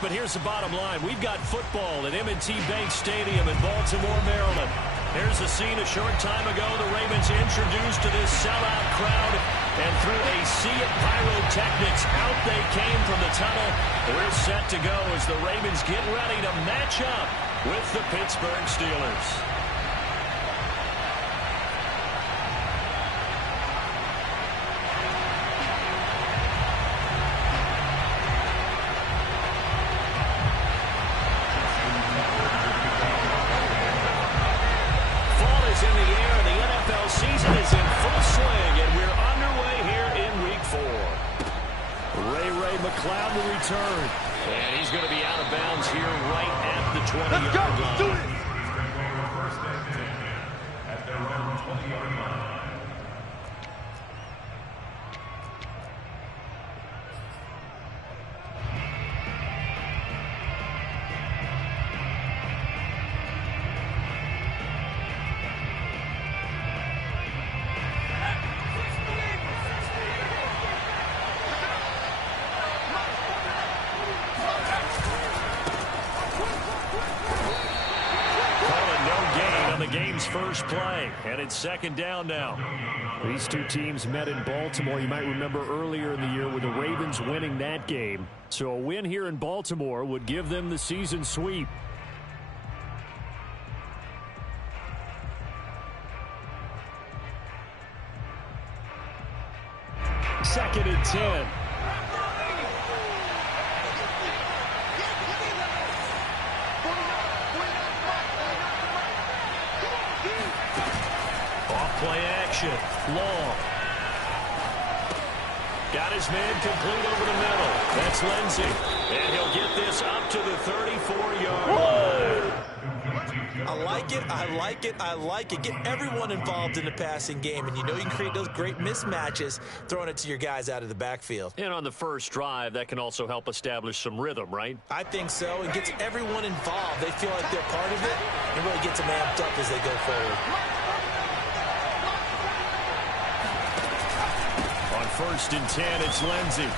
but here's the bottom line. We've got football at M&T Bank Stadium in Baltimore, Maryland. Here's a scene a short time ago. The Ravens introduced to this sellout crowd, and through a sea of pyrotechnics, out they came from the tunnel. We're set to go as the Ravens get ready to match up with the Pittsburgh Steelers. Season is in full swing, and we're underway here in Week 4. Ray McLeod will return, and he's going to be out of bounds here right at the 20-yard line. Do it. At their own 20-yard line. First play, and it's second down now. These two teams met in Baltimore. You might remember earlier in the year with the Ravens winning that game. So a win here in Baltimore would give them the season sweep. Second and 10. Play action. Long. Got his man complete over the middle. That's Lindsey. And he'll get this up to the 34-yard line. I like it. I like it. I like it. Get everyone involved in the passing game. And you know you can create those great mismatches throwing it to your guys out of the backfield. And on the first drive, that can also help establish some rhythm, right? I think so. It gets everyone involved. They feel like they're part of it. And really gets them amped up as they go forward. First and 10, it's Lindsey.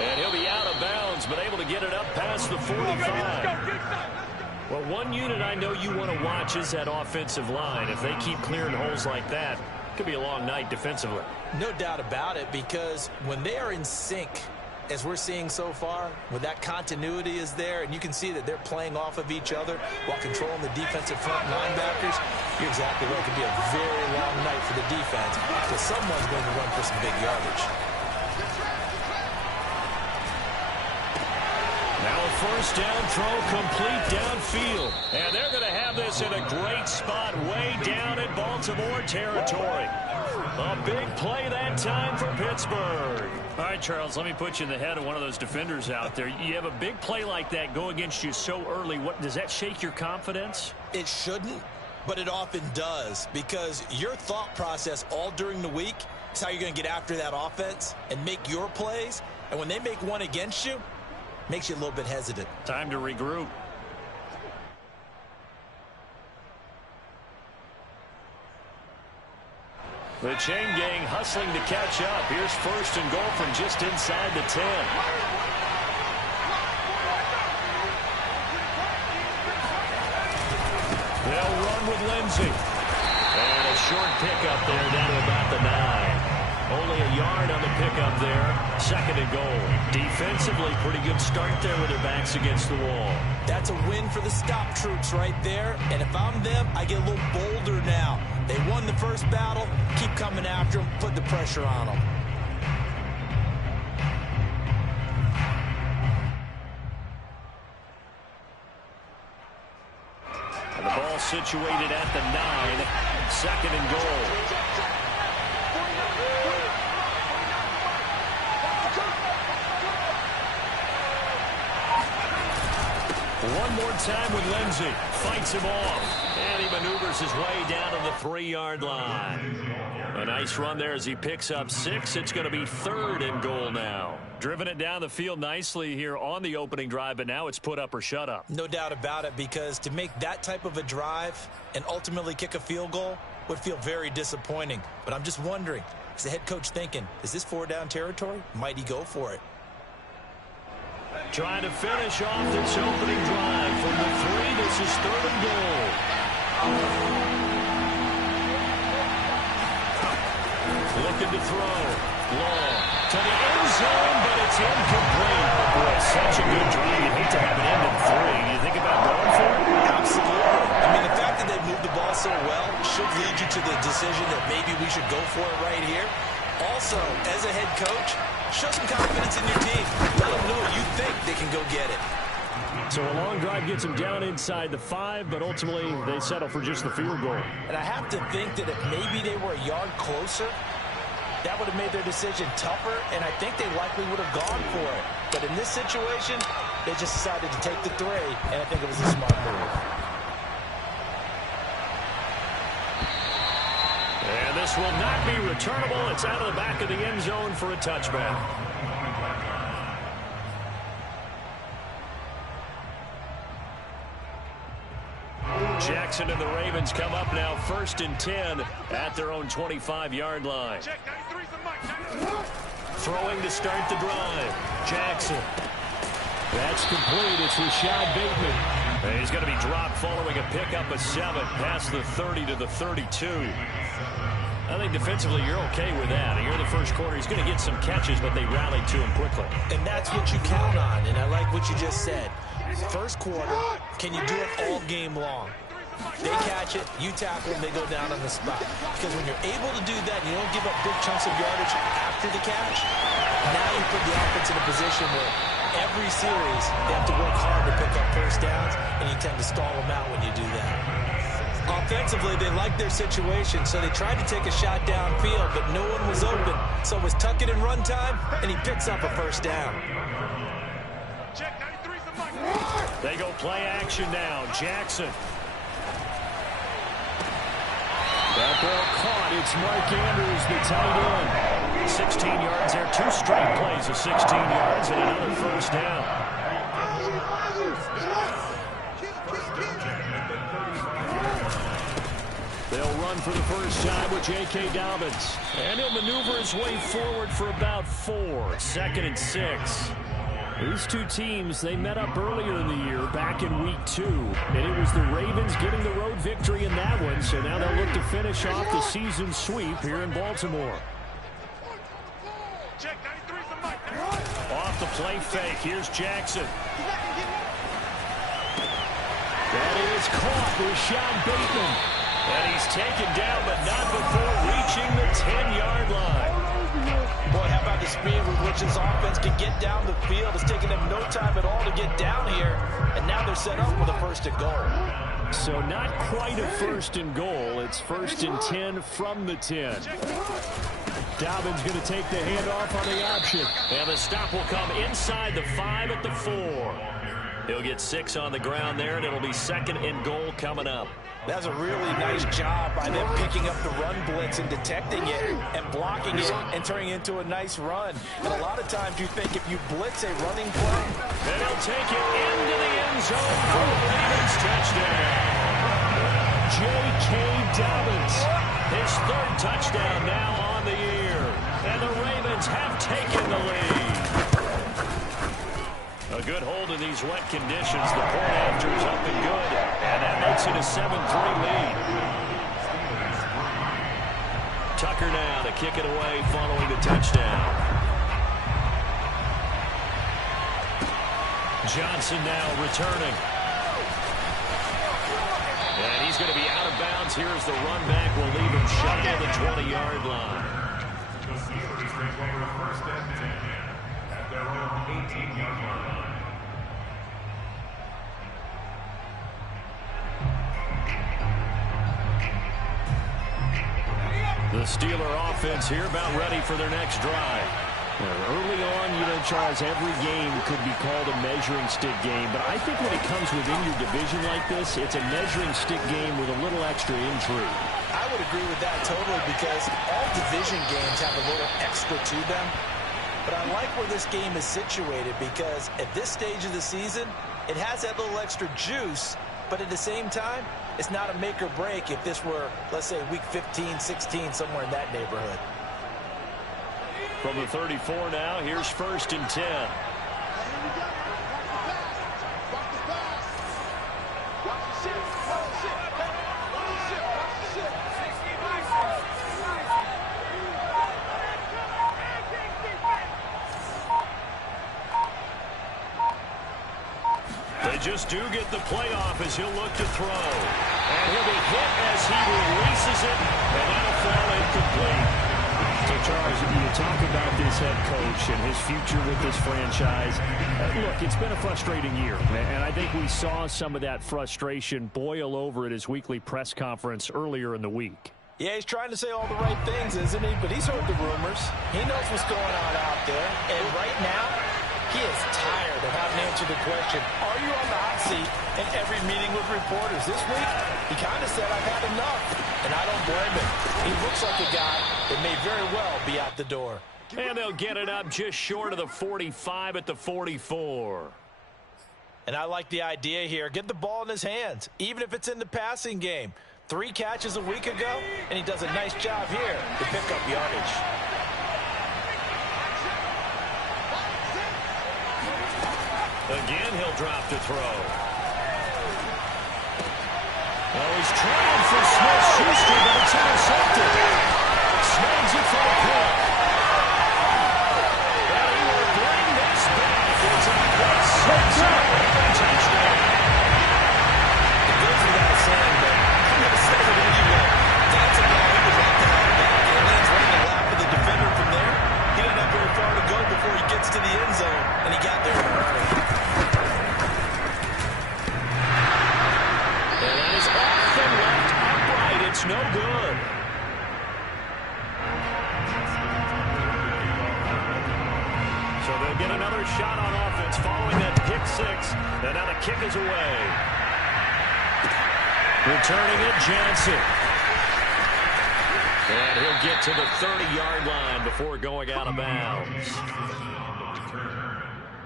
And he'll be out of bounds, but able to get it up past the 45. Well, one unit I know you want to watch is that offensive line. If they keep clearing holes like that, it could be a long night defensively. No doubt about it, because when they are in sync, as we're seeing so far, when that continuity is there, and you can see that they're playing off of each other while controlling the defensive front linebackers, you're exactly right. It could be a very long night for the defense because someone's going to run for some big yardage. Now a first down throw complete downfield. And they're going to have this in a great spot way down in Baltimore territory. A big play that time for Pittsburgh. All right, Charles, let me put you in the head of one of those defenders out there. You have a big play like that go against you so early. What does that shake your confidence? It shouldn't, but it often does, because your thought process all during the week is how you're going to get after that offense and make your plays. And when they make one against you, it makes you a little bit hesitant. Time to regroup. The chain gang hustling to catch up. Here's first and goal from just inside the 10. They'll run with Lindsey. And a short pickup there down to about the 9. Only a yard on the pickup there. Second and goal. Defensively, pretty good start there with their backs against the wall. That's a win for the stop troops right there. And if I'm them, I get a little bolder now. They won the first battle. Keep coming after them. Put the pressure on them. And the ball situated at the 9. Second and goal. One more time with Lindsey. Fights him off. And he maneuvers his way down to the 3-yard line. A nice run there as he picks up 6. It's going to be third and goal now. Driven it down the field nicely here on the opening drive, but now it's put up or shut up. No doubt about it, because to make that type of a drive and ultimately kick a field goal would feel very disappointing. But I'm just wondering, is the head coach thinking, is this 4-down territory? Might he go for it? Trying to finish off this opening drive from the 3. This is 3rd and goal. Looking to throw. Long to the end zone, but it's incomplete. Boy, such a good drive. You'd hate to have it end in 3. Do you think about going for it? Absolutely. I mean, the fact that they moved the ball so well should lead you to the decision that maybe we should go for it right here. Also, as a head coach, show some confidence in your team. Let them know you think they can go get it. So a long drive gets them down inside the 5, but ultimately they settle for just the field goal. And I have to think that if maybe they were a yard closer, that would have made their decision tougher, and I think they likely would have gone for it. But in this situation, they just decided to take the 3, and I think it was a smart move. And this will not be returnable. It's out of the back of the end zone for a touchback. Jackson and the Ravens come up now 1st and 10 at their own 25-yard line. Throwing to start the drive. Jackson. That's complete. It's Rashad Bateman. And he's going to be dropped following a pickup of 7 past the 30 to the 32. I think defensively you're okay with that. You're in the first quarter. He's going to get some catches, but they rallied to him quickly. And that's what you count on, and I like what you just said. First quarter, can you do it all game long? They catch it, you tackle them, they go down on the spot. Because when you're able to do that, you don't give up big chunks of yardage after the catch, now you put the offense in a position where every series they have to work hard to pick up first downs, and you tend to stall them out when you do that. Offensively, they liked their situation, so they tried to take a shot downfield, but no one was open. So it was tuck it in run time, and he picks up a first down. They go play action now. Jackson. That ball caught. It's Mark Andrews, the tight end. 16 yards there. 2 straight plays of 16 yards and another first down. They'll run for the first time with J.K. Dobbins. And he'll maneuver his way forward for about 4. 2nd and 6. These two teams, they met up earlier in the year, back in week 2. And it was the Ravens getting the road victory in that one. So now they'll look to finish off the season sweep here in Baltimore. Off the play fake. Here's Jackson. That is caught. Rashad Bateman. And he's taken down, but not before reaching the 10-yard line. Boy, how about the speed with which this offense can get down the field? It's taken them no time at all to get down here, and now they're set up with a 1st and goal. So not quite a 1st and goal. It's 1st and 10 from the 10. Dobbins going to take the handoff on the option. And the stop will come inside the 5 at the 4. He'll get 6 on the ground there, and it'll be 2nd and goal coming up. That's a really nice job by them picking up the run blitz and detecting it and blocking it and turning it into a nice run. And a lot of times you think if you blitz a running play, and he'll take it into the end zone for the Ravens touchdown. J.K. Dobbins, his 3rd touchdown now on the year. And the Ravens have taken the lead. A good hold in these wet conditions. The point after is up and good. And that makes it a 7-3 lead. Tucker now to kick it away following the touchdown. Johnson now returning. And he's going to be out of bounds. Here's the run back. Will leave him shy of the 20-yard line. The Steelers take over 1st and 10 at their own 18-yard line. The Steeler offense here about ready for their next drive. Early on, Charles, every game could be called a measuring stick game, but I think when it comes within your division like this, it's a measuring stick game with a little extra intrigue. I would agree with that totally because all division games have a little extra to them. But I like where this game is situated because at this stage of the season, it has that little extra juice, but at the same time, it's not a make or break if this were, let's say, week 15, 16, somewhere in that neighborhood. From the 34 now, here's 1st and 10. just do get the playoff as he'll look to throw. And he'll be hit as he releases it, and that'll fall incomplete. So, Charles, you talk about this head coach and his future with this franchise. Look, it's been a frustrating year, and I think we saw some of that frustration boil over at his weekly press conference earlier in the week. Yeah, he's trying to say all the right things, isn't he? But he's heard the rumors. He knows what's going on out there. And right now, he is tired of having to answer the question, are you on the hot seat in every meeting with reporters? This week, he kind of said, I've had enough. And I don't blame him. He looks like a guy that may very well be out the door. And they'll get it up just short of the 45 at the 44. And I like the idea here. Get the ball in his hands, even if it's in the passing game. 3 catches a week ago, and he does a nice job here to pick up yardage. Again, he'll drop to throw. Oh, he's trying for Smith-Schuster, but it's intercepted. Snags it for a pick. And he will bring this back. It's a quick 6-yard touchdown. It goes without saying, but I'm going to say it anyway. That's a guy who was at the halfback, and he lands right in the lap of the defender from there. He doesn't have very far to go before he gets to the end zone, and he got there in a hurry. And that is off and left upright. It's no good. So they'll get another shot on offense following that pick 6. And now the kick is away. Returning it, Johnson. And he'll get to the 30-yard line before going out of bounds.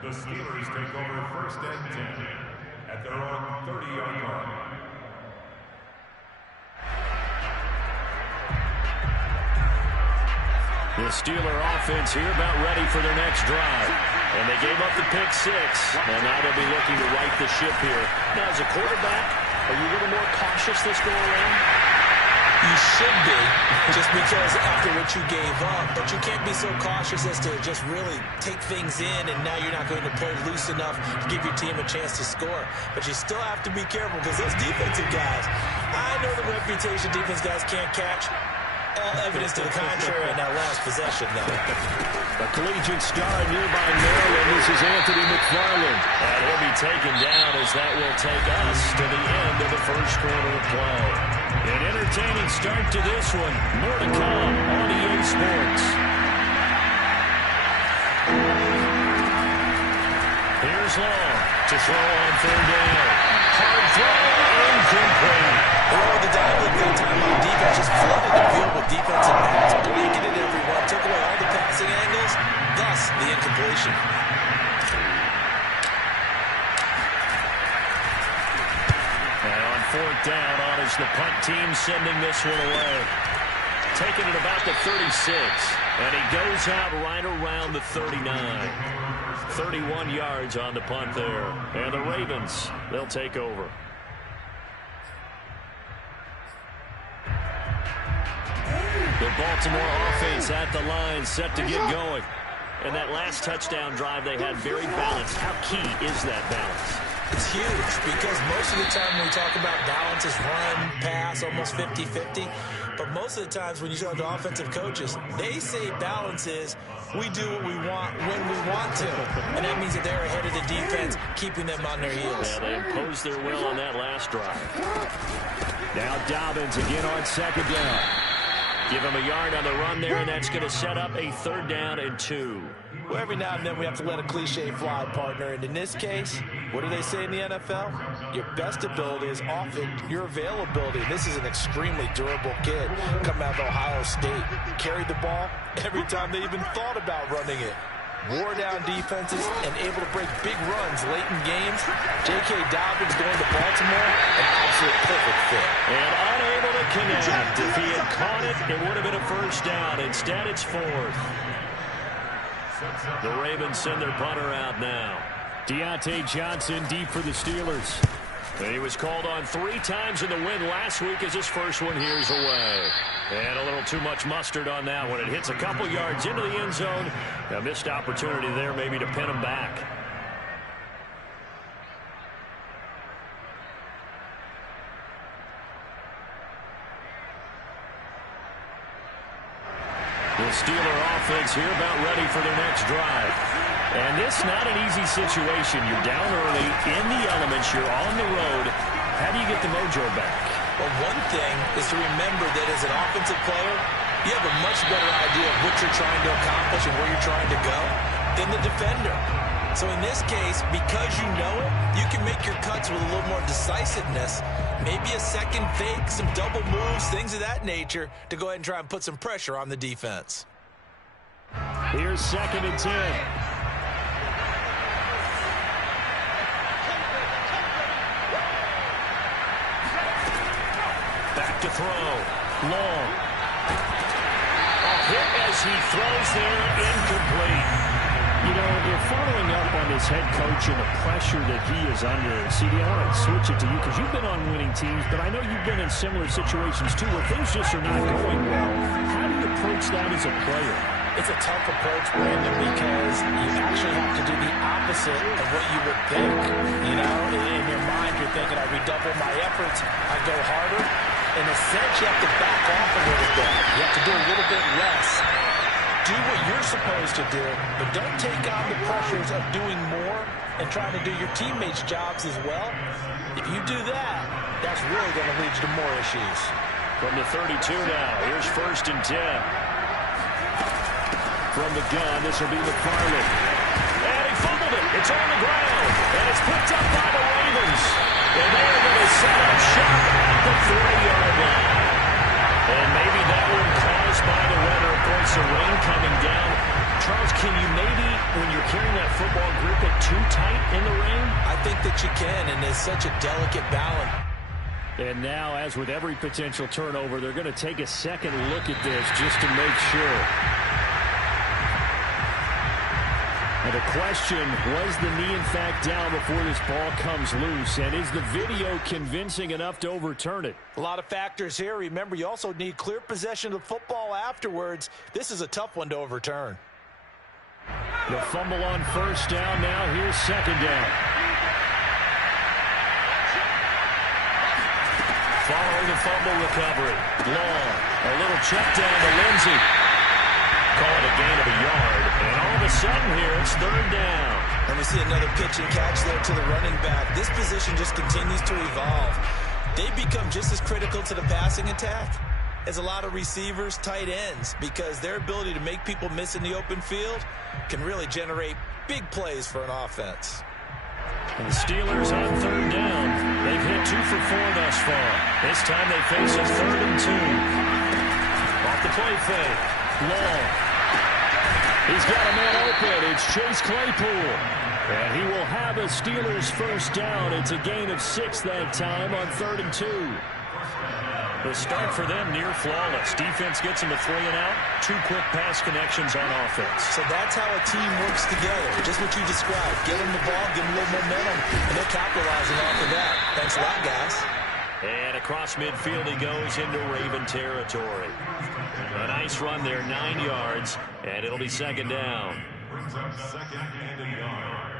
The Steelers take over 1st and 10 at their own 30-yard line. The Steeler offense here about ready for their next drive. And they gave up the pick 6. And now they'll be looking to right the ship here. Now, as a quarterback, are you a little more cautious this go around? You should be, just because after what you gave up. But you can't be so cautious as to just really take things in, and now you're not going to play loose enough to give your team a chance to score. But you still have to be careful, because those defensive guys, I know the reputation defense guys can't catch. All evidence to the contrary in that last possession, though. A collegiate star in nearby Maryland. This is Anthony McFarland. And he'll be taken down as that will take us to the end of the first quarter of play. An entertaining start to this one. More to come on EA Sports. Here's Long to throw on 3rd down. Hard throw, incomplete. Well, the Diamond good time on defense just flooded the field with defensive backs, blanketed everyone, took away all the passing angles, thus the incompletion. And on 4th down, on is the punt team sending this one away. Taking it about the 36, and he goes out right around the 39. 31 yards on the punt there. And the Ravens, they'll take over. The Baltimore offense at the line, set to get going. And that last touchdown drive they had very balanced. How key is that balance? It's huge, because most of the time when we talk about balance is run, pass, almost 50-50. But most of the times when you talk to offensive coaches, they say balance is we do what we want when we want to. And that means that they're ahead of the defense, keeping them on their heels. Yeah, they imposed their will on that last drive. Now Dobbins again on 2nd down. Give him a yard on the run there, and that's going to set up a 3rd down and 2. Well, every now and then we have to let a cliche fly, partner. And in this case, what do they say in the NFL? Your best ability is often your availability. This is an extremely durable kid coming out of Ohio State. Carried the ball every time they even thought about running it. Wore down defenses and able to break big runs late in games. J.K. Dobbins going to Baltimore, an absolute perfect fit. And unable to connect. If he had caught it, it would have been a 1st down. Instead, it's 4th. The Ravens send their punter out now. Deontay Johnson deep for the Steelers. And he was called on 3 times in the win last week as his first one here's away. And a little too much mustard on that one. It hits a couple yards into the end zone. A missed opportunity there maybe to pin him back. The Steeler offense here about ready for their next drive. And this is not an easy situation. You're down early, in the elements, you're on the road. How do you get the mojo back? Well, one thing is to remember that as an offensive player, you have a much better idea of what you're trying to accomplish and where you're trying to go than the defender. So in this case, because you know it, you can make your cuts with a little more decisiveness. Maybe a second fake, some double moves, things of that nature to go ahead and try and put some pressure on the defense. Here's 2nd and 10. Back to throw. Long. A hit as he throws there, incomplete. You know, they're following up on his head coach and the pressure that he is under. CD, I want to switch it to you because you've been on winning teams, but I know you've been in similar situations too where things just are not going well. How do you approach that as a player? It's a tough approach, Brandon, because you actually have to do the opposite of what you would think. You know, in your mind, you're thinking, I redouble my efforts, I go harder. In a sense, you have to back off a little bit. You have to do a little bit less. Do what you're supposed to do, but don't take on the pressures of doing more and trying to do your teammates' jobs as well. If you do that, that's really going to lead you to more issues. From the 32 now, here's 1st and 10. From the gun, this will be McFarland. And he fumbled it. It's on the ground. And it's picked up by the Ravens. And they're going to set up shop at the 40-yard line. And maybe that one caused by the weather. Of course, the rain coming down. Charles, can you maybe, when you're carrying that football, grip it too tight in the rain? I think that you can, and it's such a delicate balance. And now, as with every potential turnover, they're going to take a second look at this just to make sure. And the question, was the knee in fact down before this ball comes loose? And is the video convincing enough to overturn it? A lot of factors here. Remember, you also need clear possession of the football afterwards. This is a tough one to overturn. The fumble on 1st down. Now here's 2nd down. Following the fumble recovery. Long. A little check down to Lindsey. Call it a gain of a yard. And all of a sudden here, it's 3rd down. And we see another pitch and catch there to the running back. This position just continues to evolve. They become just as critical to the passing attack as a lot of receivers, tight ends, because their ability to make people miss in the open field can really generate big plays for an offense. And the Steelers on 3rd down. They've hit 2 for 4 thus far. This time they face a 3rd and 2. Off the play fake. Long. He's got a man open. It's Chase Claypool. And he will have a Steelers 1st down. It's a gain of 6 that time on 3rd and 2. The start for them near flawless. Defense gets them a 3 and out. 2 quick pass connections on offense. So that's how a team works together. Just what you described. Get them the ball, give them a little momentum, and they're capitalizing off of that. Thanks a lot, guys. And across midfield he goes into Raven territory. A nice run there, 9 yards, and it'll be 2nd down. Brings up 2nd and a yard.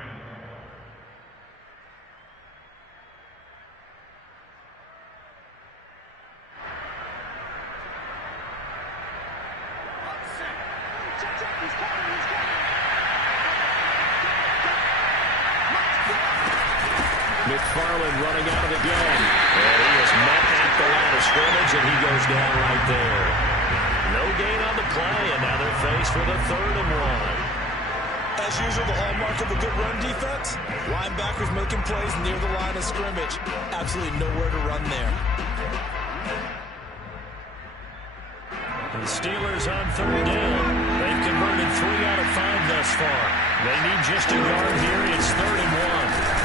McFarland running out of the gun. And he is met at the line of scrimmage, and he goes down right there. No gain on the play, and now they're faced with a 3rd and 1. As usual, the hallmark of a good run defense, linebackers making plays near the line of scrimmage. Absolutely nowhere to run there. The Steelers on 3rd down. They've converted 3 out of 5 thus far. They need just a yard here. It's 3rd and 1.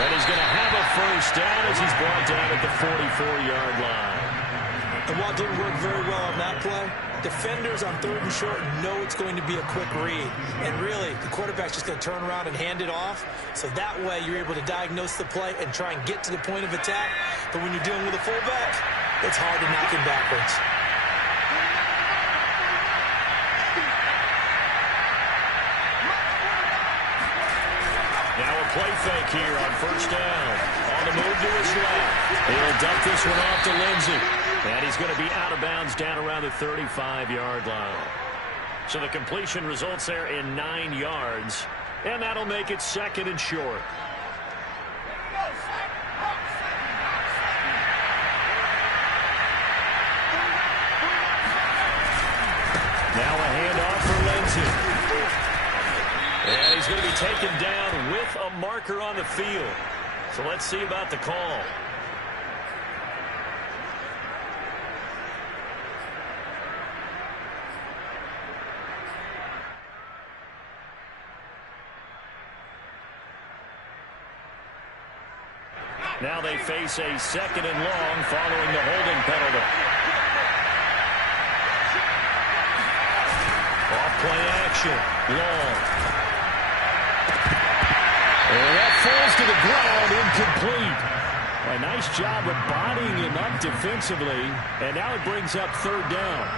And he's going to have a 1st down as he's brought down at the 44-yard line. And while it didn't work very well on that play, defenders on 3rd and short know it's going to be a quick read. And really, the quarterback's just going to turn around and hand it off. So that way, you're able to diagnose the play and try and get to the point of attack. But when you're dealing with a fullback, it's hard to knock him backwards. Now a play fake here on 1st down. On the move to his left. He'll dump this one off to Lindsey. And he's going to be out of bounds down around the 35-yard line. So the completion results there in 9 yards. And that'll make it second and short. Now a handoff for Lindsey. And he's going to be taken down with a marker on the field. So let's see about the call. Now they face a second and long following the holding penalty. Off-play action. Long. And that falls to the ground, incomplete. A nice job of bodying him up defensively, and now it brings up third down.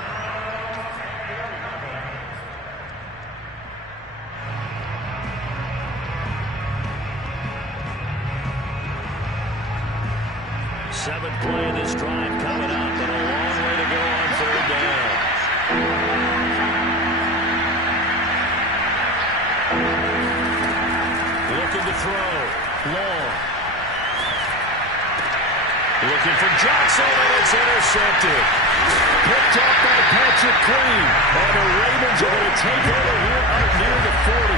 Seventh play of this drive coming up, and a long way to go on third down. Looking to throw. Long. Looking for Johnson, and it's intercepted. Picked up by Patrick Queen. And the Ravens are going to take over here up near the 40.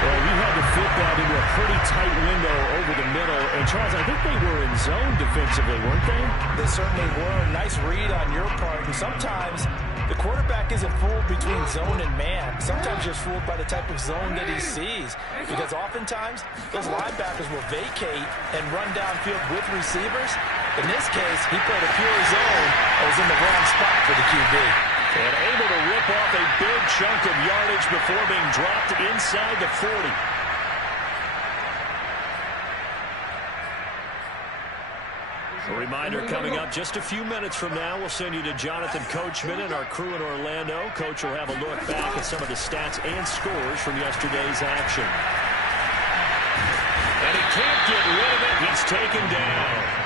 Well, he had to fit that into a pretty tight window over the middle. And, Charles, I think they were in zone defensively, weren't they? They certainly were. Nice read on your part. And sometimes the quarterback isn't fooled between zone and man. Sometimes just fooled by the type of zone that he sees. Because oftentimes, those linebackers will vacate and run downfield with receivers. In this case, he played a pure zone and was in the wrong spot for the QB. And able to rip off a big chunk of yardage before being dropped inside the 40. A reminder coming up just a few minutes from now. We'll send you to Jonathan Coachman and our crew in Orlando. Coach will have a look back at some of the stats and scores from yesterday's action. And he can't get rid of it. He's taken down.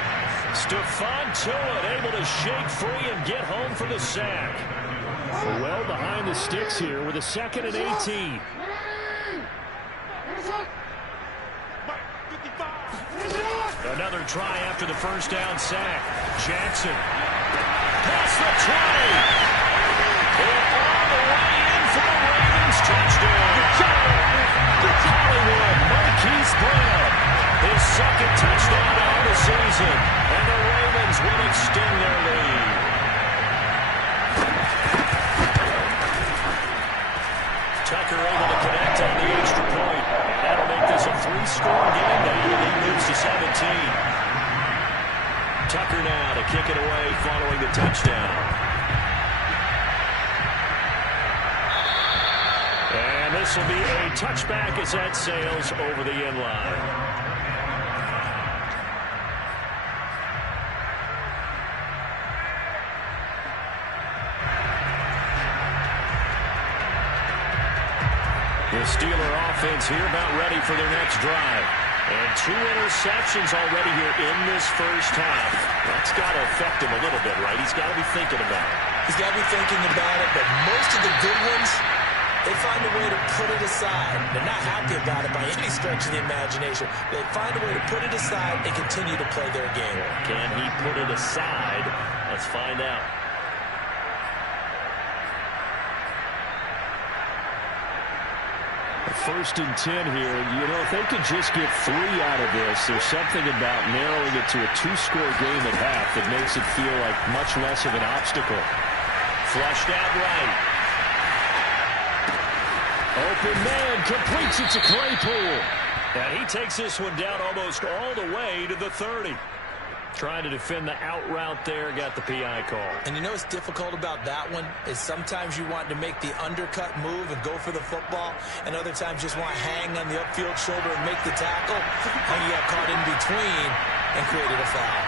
Stephon Tuitt able to shake free and get home for the sack. Well behind the sticks here with a 2nd and 18. Another try after the first down sack. Jackson. Past the 20. And all the way in for the Ravens touchdown. Hollywood, Marquise Brown. His 2nd touchdown on the season. And the Ravens will extend their lead. Tucker able to connect on the extra point. That'll make this a 3-score game now. The lead moves to 17. Tucker now to kick it away following the touchdown. And this will be a touchback as that sails over the end line. The Steeler offense here about ready for their next drive. And 2 interceptions already here in this first half. That's got to affect him a little bit, right? He's got to be thinking about it. He's got to be thinking about it, but most of the good ones, they find a way to put it aside. They're not happy about it by any stretch of the imagination. They find a way to put it aside and continue to play their game. Can he put it aside? Let's find out. First and 10 here. You know, if they could just get 3 out of this, there's something about narrowing it to a 2-score game at half that makes it feel like much less of an obstacle. Flushed out right. Open man, completes it to Claypool. And he takes this one down almost all the way to the 30. Trying to defend the out route there, got the PI call. And you know what's difficult about that one is sometimes you want to make the undercut move and go for the football, and other times just want to hang on the upfield shoulder and make the tackle, and you got caught in between and created a foul.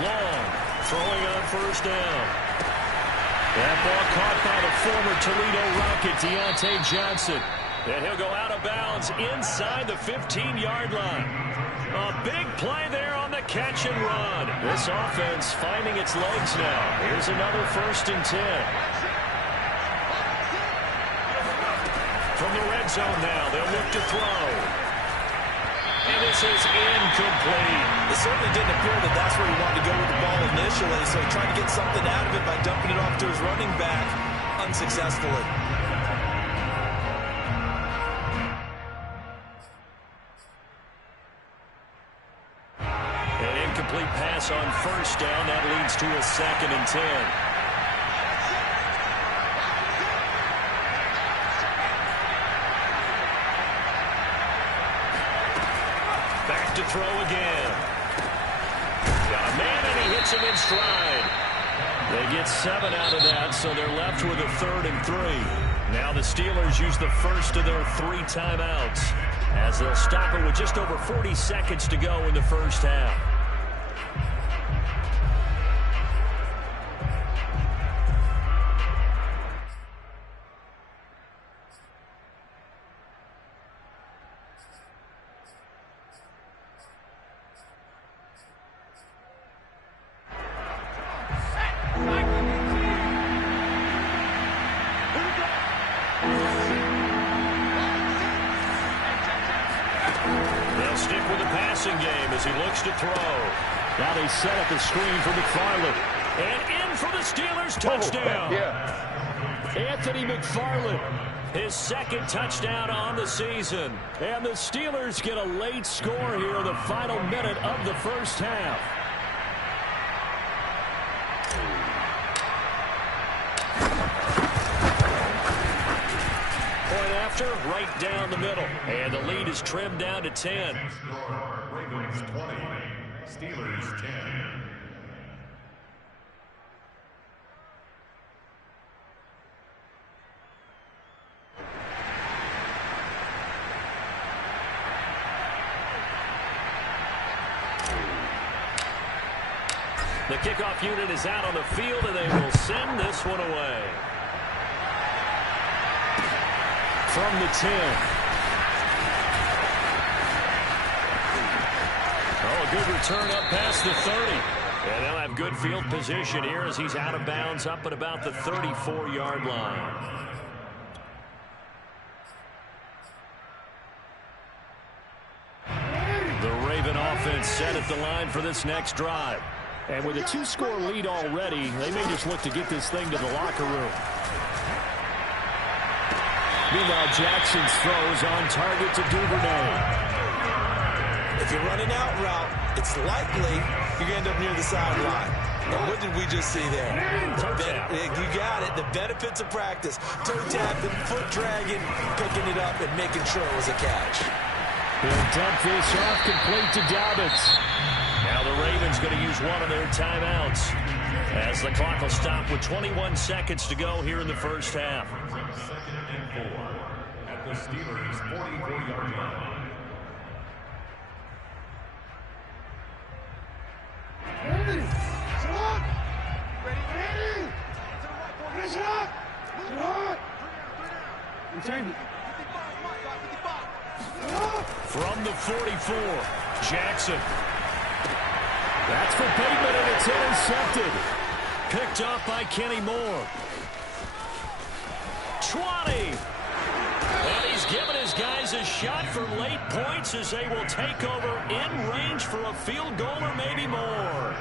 Long, throwing on first down. That ball caught by the former Toledo Rocket, Deontay Johnson. And he'll go out of bounds inside the 15-yard line. A big play there on the catch and run. This offense finding its legs now. Here's another 1st and 10. From the red zone now, they'll look to throw. And this is incomplete. It certainly didn't appear that that's where he wanted to go with the ball initially, so he tried to get something out of it by dumping it off to his running back unsuccessfully. An incomplete pass on 1st down. That leads to a 2nd and 10. Back to throw again. Got a man, and he hits him in stride. They get 7 out of that, so they're left with a 3rd and 3. Now the Steelers use the first of their 3 timeouts as they'll stop it with just over 40 seconds to go in the first half. As he looks to throw. Now they set up a screen for McFarland. And in for the Steelers touchdown. Anthony McFarland, his 2nd touchdown on the season. And the Steelers get a late score here in the final minute of the first half. Point after, right down the middle. And the lead is trimmed down to 10. Ravens 20, Steelers 10. The kickoff unit is out on the field, and they will send this one away. From the 10. Oh, a good return up past the 30. And they'll have good field position here as he's out of bounds up at about the 34-yard line. The Raven offense set at the line for this next drive. And with a 2-score lead already, they may just look to get this thing to the locker room. Meanwhile, Jackson's throw is on target to Duvernay. If you're running out route, it's likely you're going to end up near the sideline. And what did we just see there? You got it. The benefits of practice. Toe tapping, foot dragging, picking it up, and making sure it was a catch. He'll dump this off complete to Dobbins. Now the Ravens going to use one of their timeouts as the clock will stop with 21 seconds to go here in the first half. 2nd and 4 at the Steelers' 44-yard line. Ready. Shot. Ready. Shot. Change it. From the 44, Jackson. That's for Bateman, and it's intercepted. Picked up by Kenny Moore. 20. And he's given his guys a shot for late points as they will take over in range for a field goal or maybe more.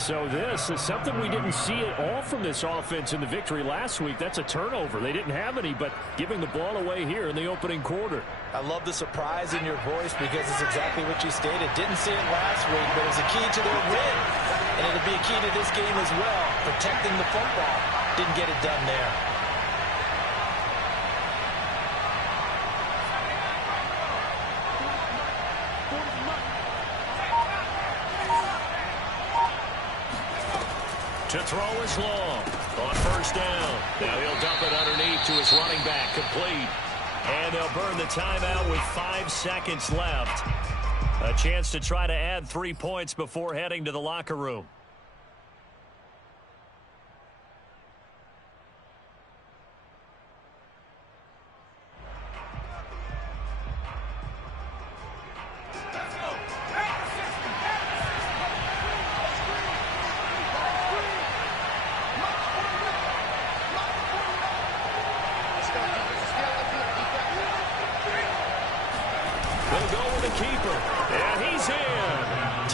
So this is something we didn't see at all from this offense in the victory last week. That's a turnover. They didn't have any, but giving the ball away here in the opening quarter. I love the surprise in your voice because it's exactly what you stated. Didn't see it last week, but it's a key to their win. And it'll be a key to this game as well, protecting the football. Didn't get it done there. To throw is long on first down. Now he'll dump it underneath to his running back, complete. And they'll burn the timeout with 5 seconds left. A chance to try to add 3 points before heading to the locker room.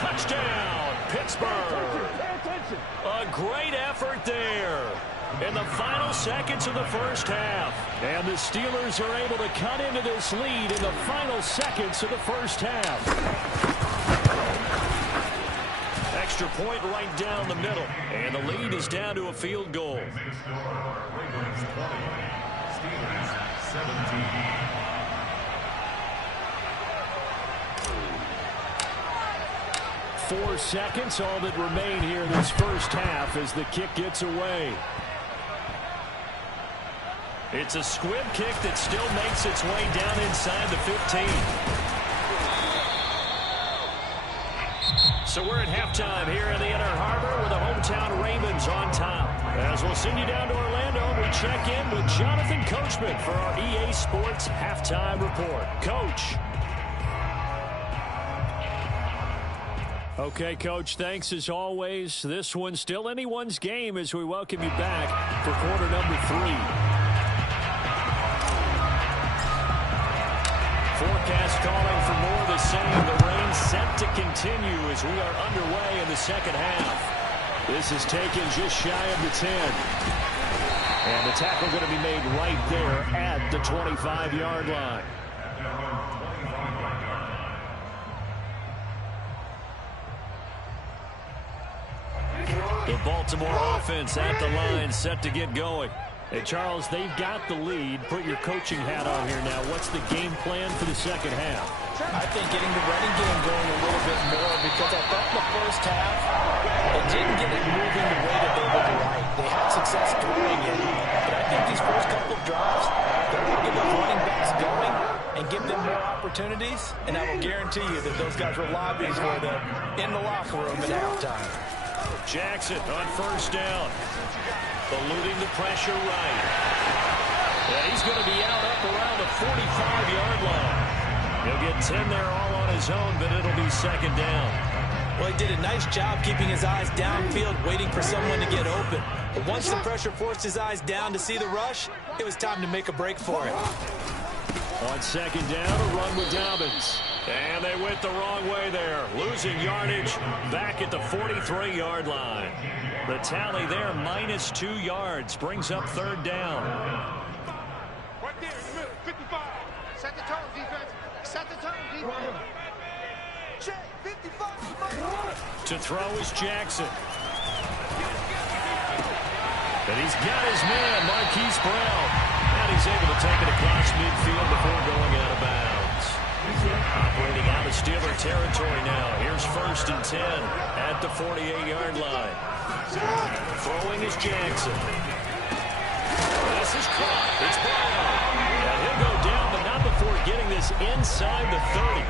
Touchdown, Pittsburgh. A great effort there in the final seconds of the first half. And the Steelers are able to cut into this lead in the final seconds of the first half. Extra point right down the middle. And the lead is down to a field goal. Steelers 17. 4 seconds, all that remain here in this first half as the kick gets away. It's a squib kick that still makes its way down inside the 15. So we're at halftime here in the Inner Harbor with the hometown Ravens on top. As we'll send you down to Orlando, we check in with Jonathan Coachman for our EA Sports Halftime Report. Coach. Okay, Coach, thanks as always. This one's still anyone's game as we welcome you back for quarter number 3. Forecast calling for more of the same. The rain set to continue as we are underway in the second half. This is taken just shy of the 10. And the tackle going to be made right there at the 25-yard line. The Baltimore offense at the line, set to get going. Hey, Charles, they've got the lead. Put your coaching hat on here now. What's the game plan for the second half? I think getting the running game going a little bit more, because I thought in the first half they didn't get it moving the way that they would like. They had success throwing it, but I think these first couple of drives, they're going to get those running backs going and give them more opportunities, and I will guarantee you that those guys were lobbies for them in the locker room at halftime. Jackson on first down. Eluding the pressure right. And he's going to be out up around the 45-yard line. He'll get 10 there all on his own, but it'll be second down. Well, he did a nice job keeping his eyes downfield, waiting for someone to get open. But once the pressure forced his eyes down to see the rush, it was time to make a break for it. On second down, a run with Dobbins. And they went the wrong way there. Losing yardage back at the 43-yard line. The tally there, -2 yards, brings up third down. Right there in the middle, 55. Set the tone, defense. Set the tone, defense. Check, 55. To throw is Jackson. And he's got his man, Marquise Brown. And he's able to take it across midfield before going out of bounds. Operating out of Steeler territory now. Here's 1st and 10 at the 48-yard line. Throwing is Jackson. This is caught. It's Brown. And he'll go down, but not before getting this inside the 30.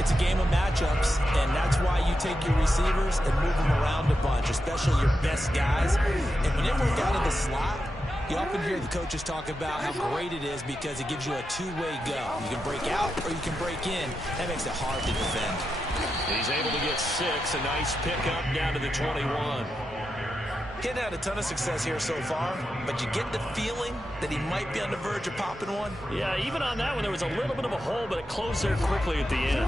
It's a game of matchups, and that's why you take your receivers and move them around a bunch, especially your best guys. And when they work out of the slot, you often hear the coaches talk about how great it is because it gives you a two-way go. You can break out or you can break in. That makes it hard to defend. He's able to get 6. A nice pickup down to the 21. Getting had a ton of success here so far, but you get the feeling that he might be on the verge of popping one. Yeah, even on that one, there was a little bit of a hole, but it closed there quickly at the end.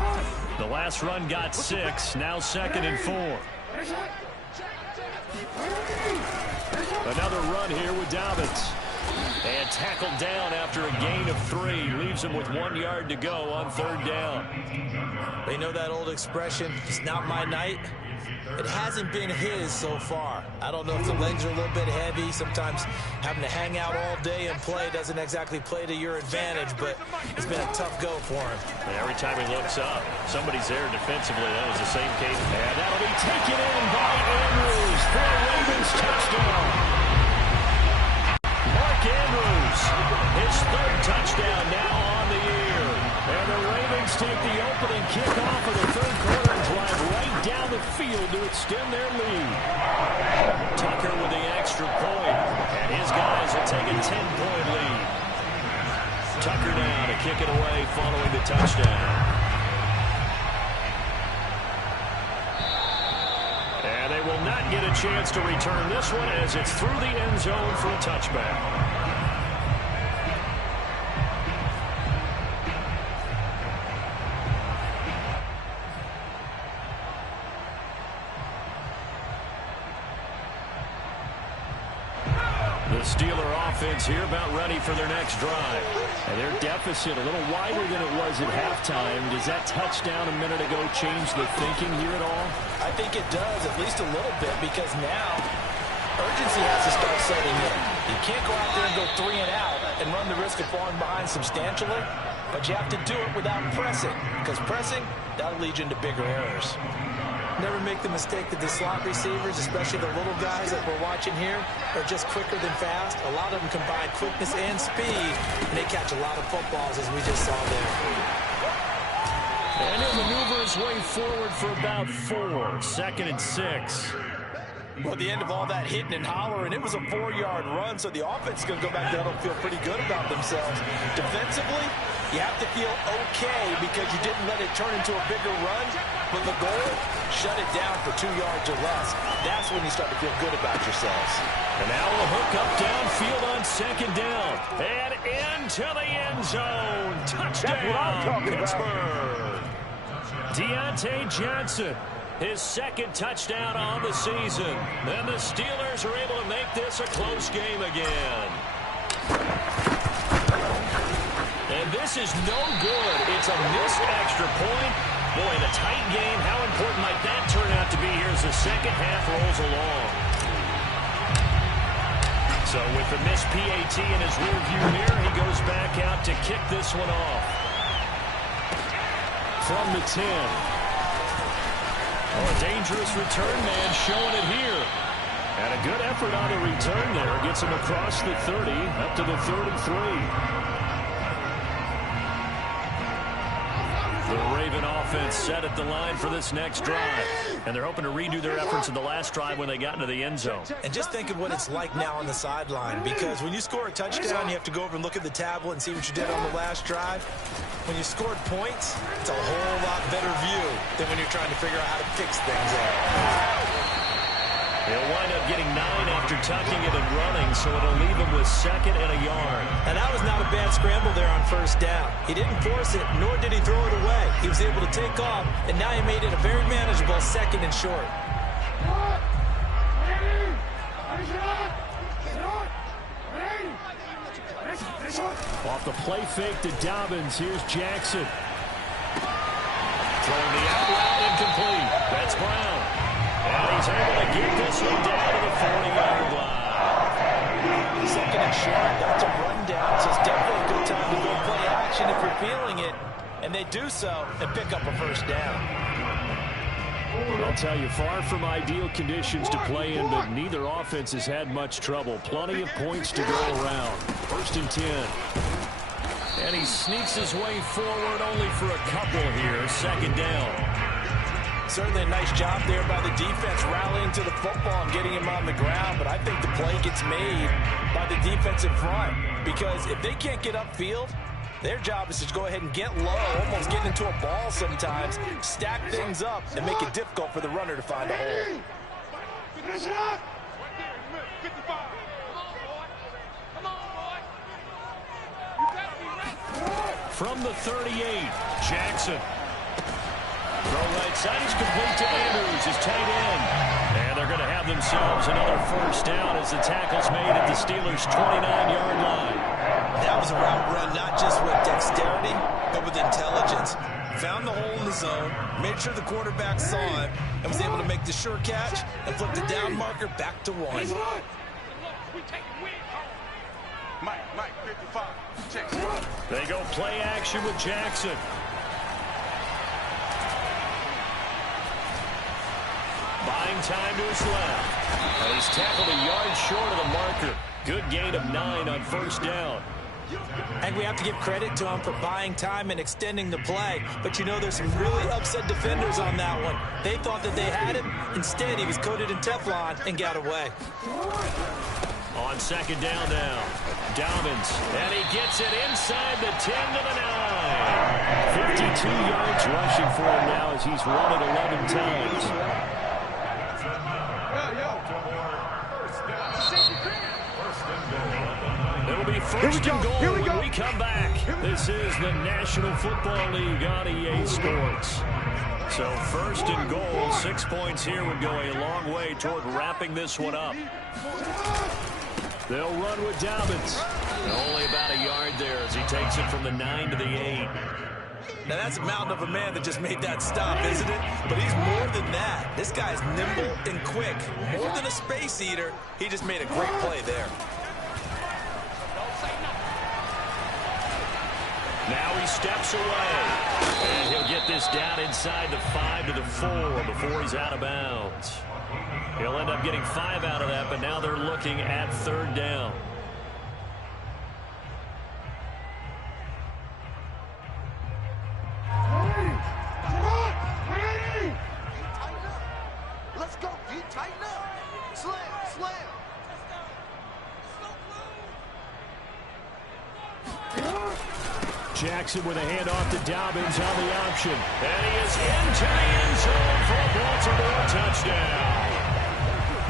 The last run got 6. Now 2nd and 4. Another run here with Dobbins. And tackled down after a gain of 3. Leaves him with 1 yard to go on third down. They know that old expression, it's not my night. It hasn't been his so far. I don't know if the legs are a little bit heavy. Sometimes having to hang out all day and play doesn't exactly play to your advantage, but it's been a tough go for him. And every time he looks up, somebody's there defensively. That was the same case. And that'll be taken in by Andrews for a Ravens touchdown. Mark Andrews, his 3rd touchdown now on the year. And the Ravens take the opening kickoff of the 3rd quarter and drive right down the field to extend their lead. Tucker with the extra point, and his guys will take a 10-point lead. Tucker now to kick it away following the touchdown. And they will not get a chance to return this one as it's through the end zone for a touchback. The Steeler offense here about ready for their next drive. And their deficit a little wider than it was at halftime. Does that touchdown a minute ago change the thinking here at all? I think it does, at least a little bit, because now urgency has to start setting in. You can't go out there and go 3 and out and run the risk of falling behind substantially, but you have to do it without pressing, because pressing, that'll lead you into bigger errors. Never make the mistake that the slot receivers, especially the little guys that we're watching here, are just quicker than fast. A lot of them combine quickness and speed, and they catch a lot of footballs, as we just saw there. And he'll maneuver his way forward for about 4. 2nd and 6. Well, at the end of all that hitting and hollering, it was a 4-yard run, so the offense is going to go back there and feel pretty good about themselves. Defensively, you have to feel okay because you didn't let it turn into a bigger run, but the goal, shut it down for 2 yards or less. That's when you start to feel good about yourselves. And now a hook up downfield on 2nd down. And into the end zone. Touchdown, Pittsburgh. Deontay Johnson, his 2nd touchdown on the season. And the Steelers are able to make this a close game again. And this is no good. It's a missed extra point. Boy, in a tight game, how important might that turn out to be here as the second half rolls along? So with the missed PAT in his rearview mirror, he goes back out to kick this one off. From the 10. Oh, a dangerous return man showing it here. And a good effort on the return there. Gets him across the 30, up to the 33. The Raven offense set at the line for this next drive. And they're hoping to redo their efforts in the last drive when they got into the end zone. And just think of what it's like now on the sideline, because when you score a touchdown, you have to go over and look at the tablet and see what you did on the last drive. When you scored points, it's a whole lot better view than when you're trying to figure out how to fix things up. He'll wind up getting 9 after tucking it and running, so it'll leave him with 2nd and a yard. And that was not a bad scramble there on 1st down. He didn't force it, nor did he throw it away. He was able to take off, and now he made it a very manageable 2nd and short. Off the play fake to Dobbins, here's Jackson. Throwing the out route incomplete. That's Brown. And he's able to get this one down to the 40-yard line. 2nd and short, that's a rundown, so it's definitely a good time to go play action if you're feeling it. And they do so and pick up a 1st down. I'll tell you, far from ideal conditions to play in, but neither offense has had much trouble. Plenty of points to go around. 1st and 10. And he sneaks his way forward only for a couple here. 2nd down. Certainly a nice job there by the defense rallying to the football and getting him on the ground, but I think the play gets made by the defensive front, because if they can't get upfield, their job is to go ahead and get low, almost get into a ball sometimes, stack things up, and make it difficult for the runner to find a hole. From the 38, Jackson. Throw right side is complete to Andrews, his tight end. And they're going to have themselves another 1st down as the tackle's made at the Steelers' 29-yard line. That was a route run not just with dexterity, but with intelligence. Found the hole in the zone, made sure the quarterback saw it, and was able to make the sure catch and flip the down marker back to 1. Mike, 55. Check. They go play action with Jackson. Buying time to his left. And he's tackled a yard short of the marker. Good gain of 9 on 1st down. And we have to give credit to him for buying time and extending the play. But you know, there's some really upset defenders on that one. They thought that they had him. Instead, he was coated in Teflon and got away. On 2nd down now, Dobbins. And he gets it inside the 10 to the 9. 52 yards rushing for him now as he's run it 11 times. It'll be 1st and goal when we come back. This is the National Football League on EA Sports. So 1st and goal, 6 points here would go a long way toward wrapping this one up. They'll run with Dobbins. Only about a yard there as he takes it from the 9 to the 8. Now, that's a mountain of a man that just made that stop, isn't it? But he's more than that. This guy's nimble and quick. More than a space eater, he just made a great play there. Now he steps away. And he'll get this down inside the 5 to the 4 before he's out of bounds. He'll end up getting 5 out of that, but now they're looking at third down. Let's go, D. Tighten up. Slam, slam. Jackson with a handoff to Dobbins on the option. And he is into the end zone for a Baltimore touchdown.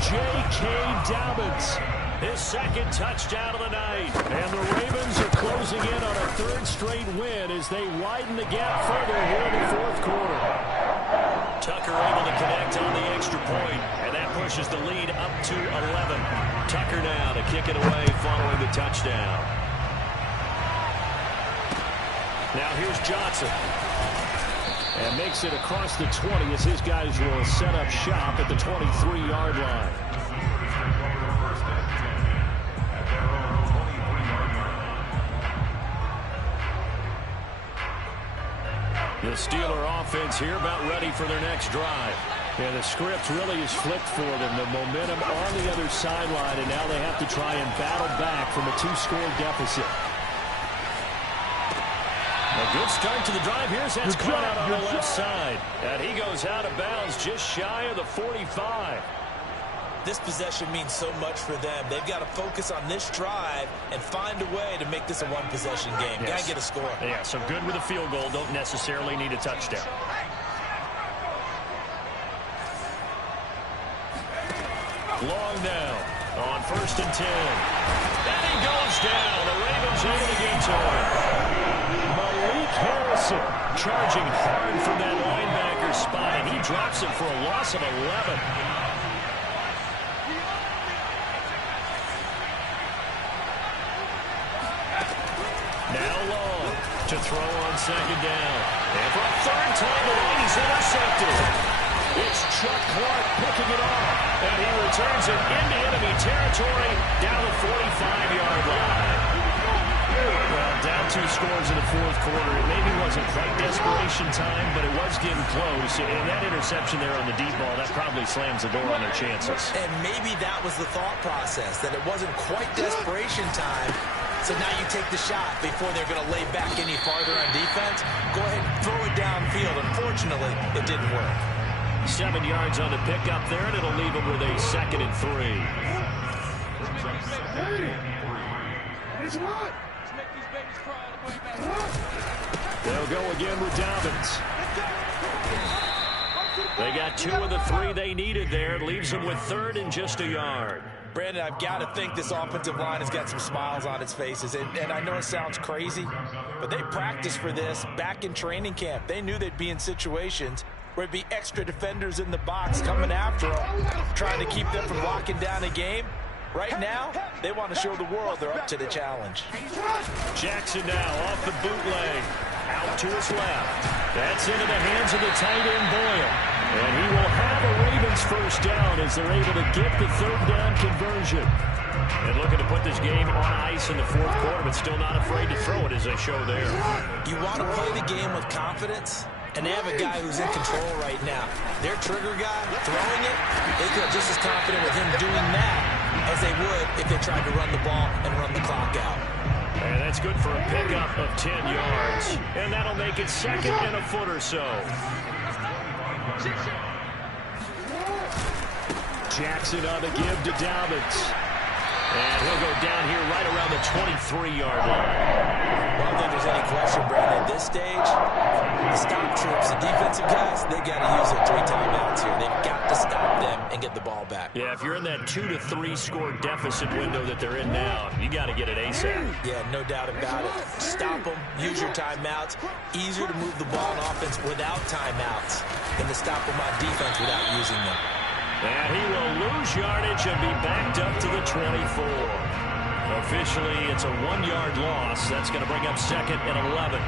J.K. Dobbins. His second touchdown of the night. And the Ravens are closing in on a third straight win as they widen the gap further here in the fourth quarter. Tucker able to connect on the extra point, and that pushes the lead up to 11. Tucker now to kick it away following the touchdown. Now here's Johnson. And makes it across the 20 as his guys will set up shop at the 23-yard line. The Steeler offense here about ready for their next drive. Yeah, the script really is flipped for them. The momentum on the other sideline, and now they have to try and battle back from a 2-score deficit. A good start to the drive. Here's that's caught out on the left side. And he goes out of bounds just shy of the 45. This possession means so much for them. They've got to focus on this drive and find a way to make this a one-possession game. Yes. Got to get a score. Yeah, so good with a field goal. Don't necessarily need a touchdown. Long now on 1st and 10. And he goes down. The Ravens able to get to him. Malik Harrison Charging hard from that linebacker spot, and he drops it for a loss of 11. Now Long to throw on 2nd down. And for a 3rd time today, he's intercepted. It's Chuck Clark picking it off, and he returns it into enemy territory down the 45-yard line. Well, down 2 scores in the fourth quarter. It maybe wasn't quite desperation time, but it was getting close. And that interception there on the deep ball, that probably slams the door on their chances. And maybe that was the thought process, that it wasn't quite desperation time. So now you take the shot before they're going to lay back any farther on defense. Go ahead and throw it downfield. Unfortunately, it didn't work. 7 yards on the pickup there, and it'll leave them with a 2nd and 3. They'll go again with Dobbins. They got 2 of the 3 they needed there. It leaves them with 3rd and just a yard. Brandon, I've got to think this offensive line has got some smiles on its faces. And I know it sounds crazy, but they practiced for this back in training camp. They knew they'd be in situations where it'd be extra defenders in the box coming after them, trying to keep them from locking down a game. Right now, they want to show the world they're up to the challenge. Jackson now off the bootleg. Out to his left. That's into the hands of the tight end Boyle. And he will have a Ravens first down as they're able to get the 3rd down conversion. And looking to put this game on ice in the fourth quarter, but still not afraid to throw it as they show there. You want to play the game with confidence, and they have a guy who's in control right now. Their trigger guy throwing it, they feel just as confident with him doing that as they would if they tried to run the ball and run the clock out. And that's good for a pickup of 10 yards. And that'll make it 2nd and a foot or so. Jackson on the give to Dobbins. And he'll go down here right around the 23-yard line. I don't think there's any question, Brandon. At this stage, the stop troops, the defensive guys, they got to use their 3 timeouts here. They've got to stop them and get the ball back. Yeah, if you're in that 2 to 3 score deficit window that they're in now, you got to get it ASAP. Yeah, no doubt about it. Stop them, use your timeouts. Easier to move the ball on offense without timeouts than to stop them on defense without using them. And he will lose yardage and be backed up to the 24. Officially, it's a 1-yard loss. That's going to bring up second and 11.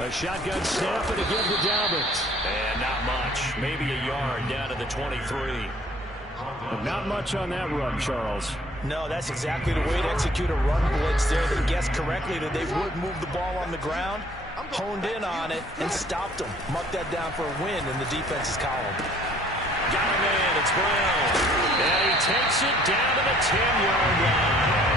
A shotgun snap and again to Dobbins. And not much. Maybe a yard down to the 23. Not much on that run, Charles. No, that's exactly the way to execute a run blitz there. They guessed correctly that they would move the ball on the ground, honed in on it, and stopped them. Marked that down for a win in the defense's column. Got a man, it's Brown. And he takes it down to the 10-yard line.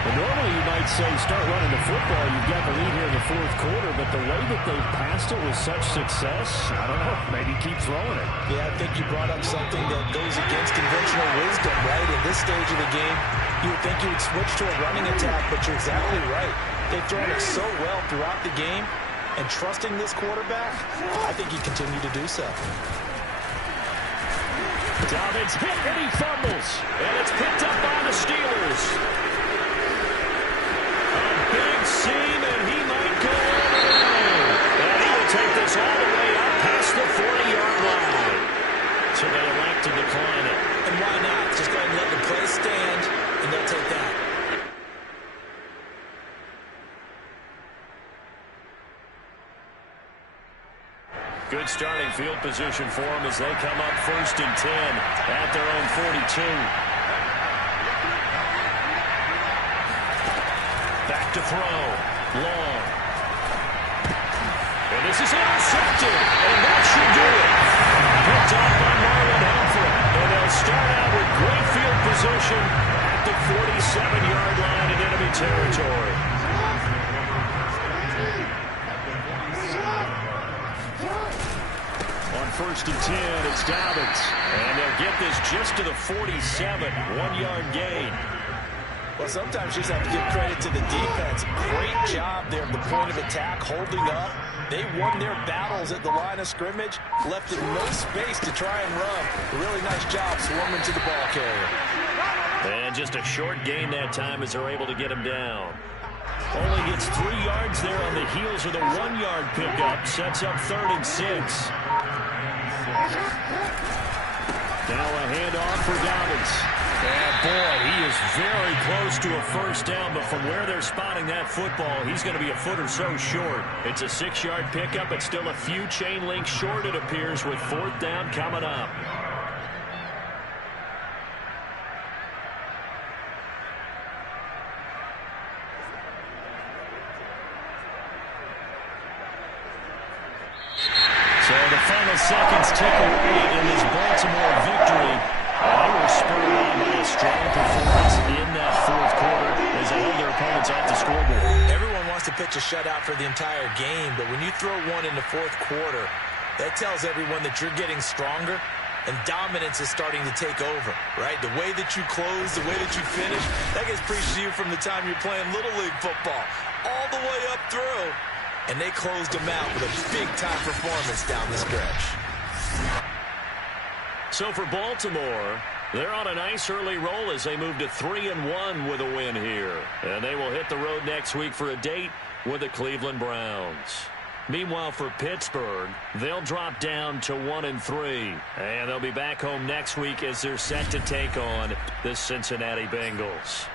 Well, normally you might say start running the football. You've got the lead here in the fourth quarter, but the way that they passed it with such success, I don't know, maybe keep throwing it. Yeah, I think you brought up something that goes against conventional wisdom, right? In this stage of the game, you would think you would switch to a running attack, but you're exactly right. They've thrown it so well throughout the game, and trusting this quarterback, I think he continued to do so. Dobbins hit and he fumbles, and it's picked up by the Steelers. Big seam, and he might go all the way. And he will take this all the way up past the 40-yard line. So they elect to decline it. And why not? Just go ahead and let the play stand, and they'll take that. Good starting field position for them as they come up 1st and 10 at their own 42. Back to throw. Long. And this is intercepted. And that should do it. Picked off by Marlon Humphrey. And they'll start out with great field position at the 47-yard line in enemy territory. On 1st and 10, it's Dobbins. And they'll get this just to the 47. 1-yard gain. Well, sometimes you just have to give credit to the defense. Great job there at the point of attack, holding up. They won their battles at the line of scrimmage, left them no space to try and run. A really nice job swarming to the ball carrier. And just a short gain that time as they're able to get him down. Only gets 3 yards there on the heels of the 1-yard pickup. Sets up 3rd and 6. Now a handoff for Dobbins. And boy, he is very close to a first down, but from where they're spotting that football, he's going to be a foot or so short. It's a 6-yard pickup, but still a few chain links short, it appears, with 4th down coming up. So the final seconds tick away in this Baltimore victory. They were spurred on by a strong performance in that fourth quarter as they held their opponents off the scoreboard. Everyone wants to pitch a shutout for the entire game, but when you throw one in the fourth quarter, that tells everyone that you're getting stronger and dominance is starting to take over, right? The way that you close, the way that you finish, that gets preached to you from the time you're playing Little League football all the way up through. And they closed them out with a big-time performance down the stretch. So for Baltimore, they're on a nice early roll as they move to 3-1 with a win here. And they will hit the road next week for a date with the Cleveland Browns. Meanwhile, for Pittsburgh, they'll drop down to 1-3. And they'll be back home next week as they're set to take on the Cincinnati Bengals.